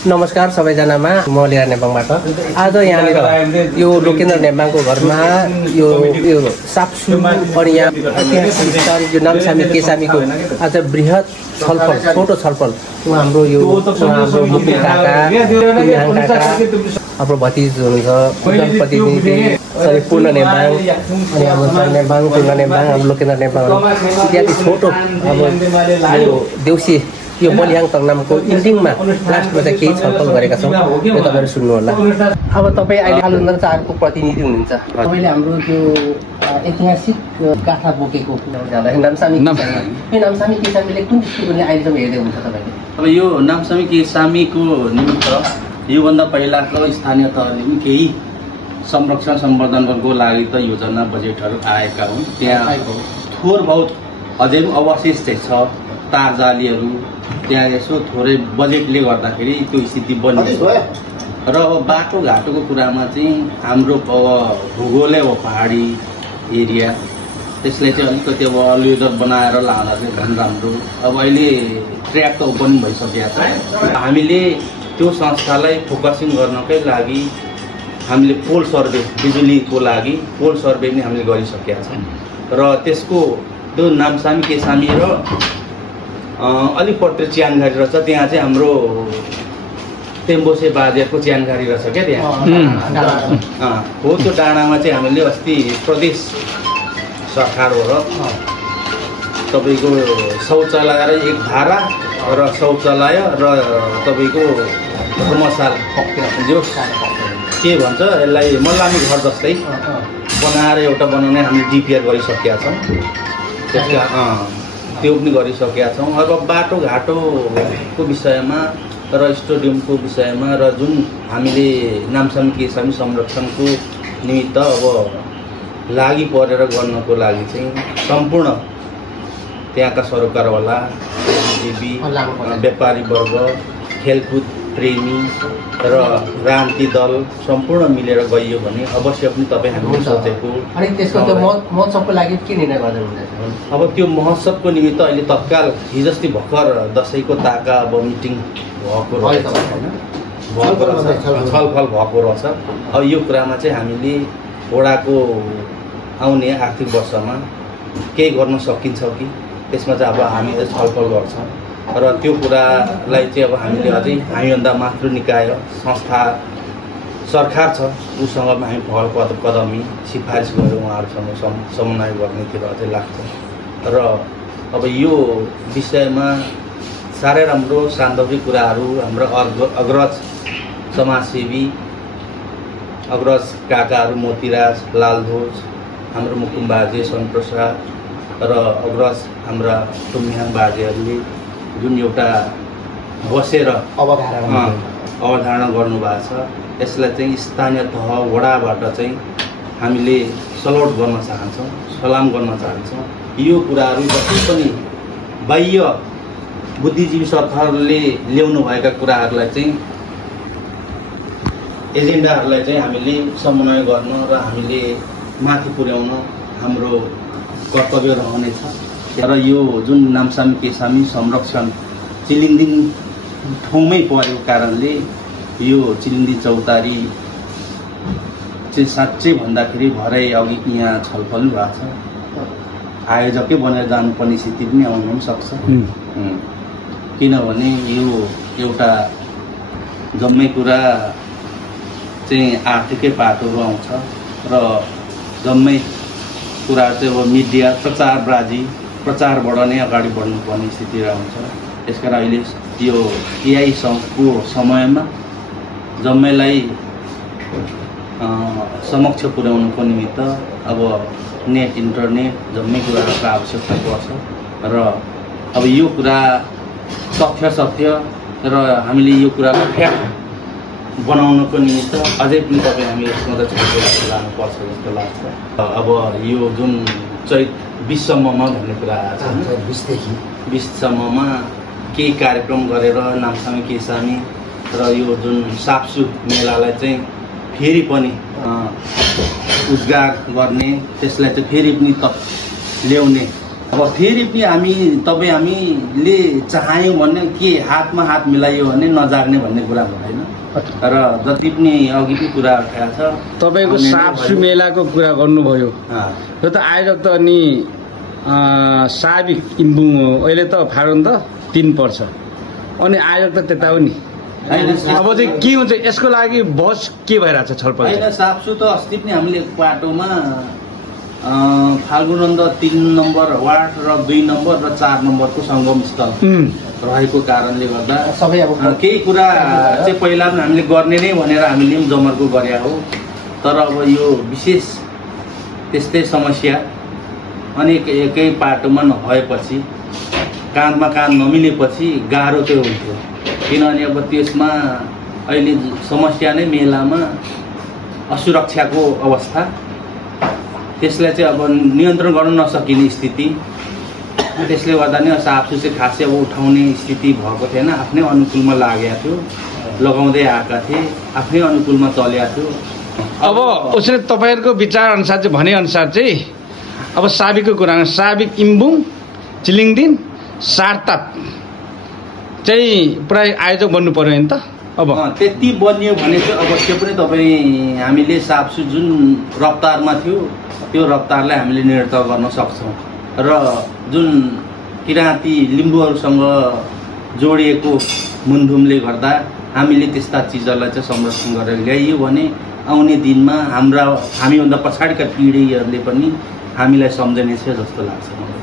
नमस्कार सबैजनामा म लिएर नेम्बाङबाट आज यहाँनिर यो लोकेन्द्र नेम्बाङको घरमा यो साप्सु अनि यहाँ ऐतिहासिक स्थान यो नामसामी केसामीको आज बृहत छलफल छोटो छलफल हाम्रो यो हाम्रो मुकुल काका हाम्रो भतिज हुनुहुन्छ प्रतिनिधि पूर्ण नेम्बाङ अनि हाम्रो नेम्बाङ पूर्ण नेम्बाङ हाम्रो लोकेन्द्र नेम्बाङ इत्यादि छोटो अब यो देउसी यो बलिहाङ तङनामको इन्डिङमा लास्टमा चाहिँ केही छलफल गरेका छौँ यो तपाईँहरू सुन्नु होला। अब तपाईँ अहिले आलुन्द्र चाडको प्रतिनिधि हुनुहुन्छ, तपाईँले हाम्रो त्यो ऐतिहासिक गाथा बोकेको नामसामी केसामीले कुन दृष्टिकोणले अहिलेसम्म हेर्दै हुन्छ तपाईँले? अब यो नामसामी केसामीको निमित्त योभन्दा पहिलाको स्थानीय तहले पनि केही संरक्षण सम्वर्धनको लागि त योजना बजेटहरू आएका हुन्। त्यहाँ थोर बहुत अझै अवशेष चाहिँ छ, तारजालीहरू त्यहाँ यसो थोरै बजेटले गर्दाखेरि त्यो स्थिति बनिएको र अब बाटोघाटोको कुरामा चाहिँ हाम्रो भूगोलै अब पहाडी एरिया, त्यसलाई चाहिँ अलिकति अब अलिउदर बनाएर लाँदा चाहिँ झन् राम्रो। अब अहिले ट्र्याक त ओपन भइसकेको छ। हामीले त्यो संस्थालाई फोकसिङ गर्नकै लागि हामीले पोल सर्वे, बिजुलीको लागि पोल सर्वे पनि हामीले गरिसकेका छौँ र त्यसको त्यो नामसामी केसामी र अलिक पट्टै च्यानघारी रहेछ। त्यहाँ चाहिँ हाम्रो टेम्बोसे बाजेको च्यानघारी रहेछ क्या त्यहाँ हो। त्यो डाँडामा चाहिँ हामीले अस्ति प्रदेश सरकार हो र तपाईँको शौचालय र एक धारा र शौचालय र तपाईँको धर्मशाला जो के भन्छ यसलाई मल्लामी घर जस्तै बनाएर एउटा बनाउने हामीले डिपिआर गरिसकेका छौँ। त्यसका त्यो पनि गरिसकेका छौँ। अब बाटोघाटोको विषयमा र स्टेडियमको विषयमा र जुन हामीले नामसामी केसामी संरक्षणको निमित्त अब लागि परेर गर्नको लागि चाहिँ सम्पूर्ण त्यहाँका सरोकारवाला, व्यापारी वर्ग, खेलकुद प्रेमी र राजनीति दल सम्पूर्ण मिलेर गइयो भने अवश्य पनि तपाईँ हामीले सोचेको। अनि त्यसको त्यो महोत्सवको लागि के निर्णय गर्दै हुनुहुन्छ? अब त्यो महोत्सवको निमित्त अहिले तत्काल हिजोस्ति भर्खर दसैँको ताका अब मिटिङ भएको रहेछ, छलफल भएको रहेछ। अब यो कुरामा चाहिँ हामीले वडाको आउने आर्थिक वर्षमा केही गर्न सकिन्छ कि त्यसमा चाहिँ अब हामी छलफल गर्छौँ र त्यो कुरालाई चाहिँ अब हामीले अझै हामीभन्दा मातृ निकाय संस्था सरकार छ उसँग हामी पहल कदमी सिफारिस गरेर उहाँहरूसँग समन्वय गर्नेतिर अझै लाग्छ र अब यो विषयमा साह्रै राम्रो सान्दर्भिक कुराहरू हाम्रो अग्रज समाजसेवी अग्रज काकाहरू मोतीराज, लालध्वज, हाम्रो मुकुम बाजे, सोनप्रसाद र अग्रज हाम्रा टुम्याङ बाजेहरूले जुन एउटा बसेर अवधारणा गर्नुभएको छ यसलाई चाहिँ स्थानीय तह वडाबाट चाहिँ हामीले सलोट गर्न चाहन्छौँ, सलाम गर्न चाहन्छौँ। यो कुराहरू जति पनि बाह्य बुद्धिजीवी सरकारले ल्याउनु भएका कुराहरूलाई चाहिँ एजेन्डाहरूलाई चाहिँ हामीले समन्वय गर्न र हामीले माथि पुर्याउन हाम्रो कर्तव्य रहनेछ र यो जुन नामसामी केसामी संरक्षण चिलिन्दिङ ठाउँमै परेको कारणले यो चिलिन्दी चौतारी चाहिँ साँच्चै भन्दाखेरि भरै अघि यहाँ छलफल भएको छ। आयोजकै बनेर जानुपर्ने स्थिति पनि आउनु पनि सक्छ किनभने यो एउटा जम्मै कुरा चाहिँ आर्थिकै पाटोहरू आउँछ र जम्मै कुरा चाहिँ अब मिडिया प्रचारबाट नै अगाडि बढ्नुपर्ने स्थिति आउँछ। त्यसकारण अहिले यो एआई को समयमा जम्मैलाई समक्ष पुर्याउनुको निमित्त अब नेट इन्टरनेट जम्मै कुराहरूको आवश्यकता पर्छ र अब यो कुरा तथ्य र हामीले यो कुरालाई फ्याक्ट बनाउनको निमित्त अझै पनि तपाईँ हामी यसमा त छलफल लानुपर्छ जस्तो लाग्छ। अब यो जुन चैत 20 सम्ममा भन्ने कुरा आएको छ, 20 सम्ममा केही कार्यक्रम गरेर नामसामी केसामी र यो जुन साप्सु मेलालाई चाहिँ फेरि पनि उद्घार गर्ने, त्यसलाई चाहिँ फेरि पनि ल्याउने अब फेरि पनि हामीले चाह्यौँ भने के हातमा हात मिलाइयो भने नजाग्ने भन्ने कुरा भएन र जति पनि अघि पनि कुरा उठाएको छ तपाईँको साप्सु मेलाको कुरा गर्नुभयो यो त आयोजक त अनि साबिक इम्बुङ हो अहिले त फागुन त 3 पर्छ अनि आयोजक त त्यता हो नि अब चाहिँ के हुन्छ यसको लागि बस के भइरहेछ छलफल होइन साप्सु त अस्ति पनि हामीले बाटोमा फाल्गुनन्द 3 नम्बर वार्ड र 2 नम्बर र 4 नम्बरको सङ्गम स्थल रहेको कारणले गर्दा केही कुरा चाहिँ पहिला पनि हामीले गर्ने नै भनेर हामीले पनि जमर्को गरे हो तर अब यो विशेष त्यस्तै समस्या अनि एकै पाटोमा नभएपछि काँधमा काँध नमिलेपछि गाह्रो चाहिँ हुन्थ्यो किनभने अब त्यसमा अहिले समस्या नै मेलामा असुरक्षाको अवस्था त्यसलाई चाहिँ अब नियन्त्रण गर्न नसकिने स्थिति त्यसले गर्दा नै साप्सु चाहिँ खासै अब उठाउने स्थिति भएको थिएन आफ्नै अनुकूलमा लागेको थियो लगाउँदै आएका थिए आफ्नै अनुकूलमा चलेको थियो अब उसले तपाईँहरूको विचार अनुसार चाहिँ भने अनुसार चाहिँ अब साबिकको कुरामा साबिक इम्बुङ चिलिङदिन सार्ताप चाहिँ पुरा आयोजक बन्नु पर्यो नि त अब त्यति बनियो भने चाहिँ अवश्य पनि तपाईँ हामीले साप्सु जुन रफ्तारमा थियो त्यो रफ्तारलाई हामीले निरन्तर गर्न सक्छौँ र जुन किराँती लिम्बूहरूसँग जोडिएको मुन्धुमले गर्दा हामीले त्यस्ता चिजहरूलाई चाहिँ संरक्षण गरेर ल्याइयो भने आउने दिनमा हामीभन्दा पछाडिका पिँढीहरूले पनि हामीलाई सम्झने छ जस्तो लाग्छ मलाई।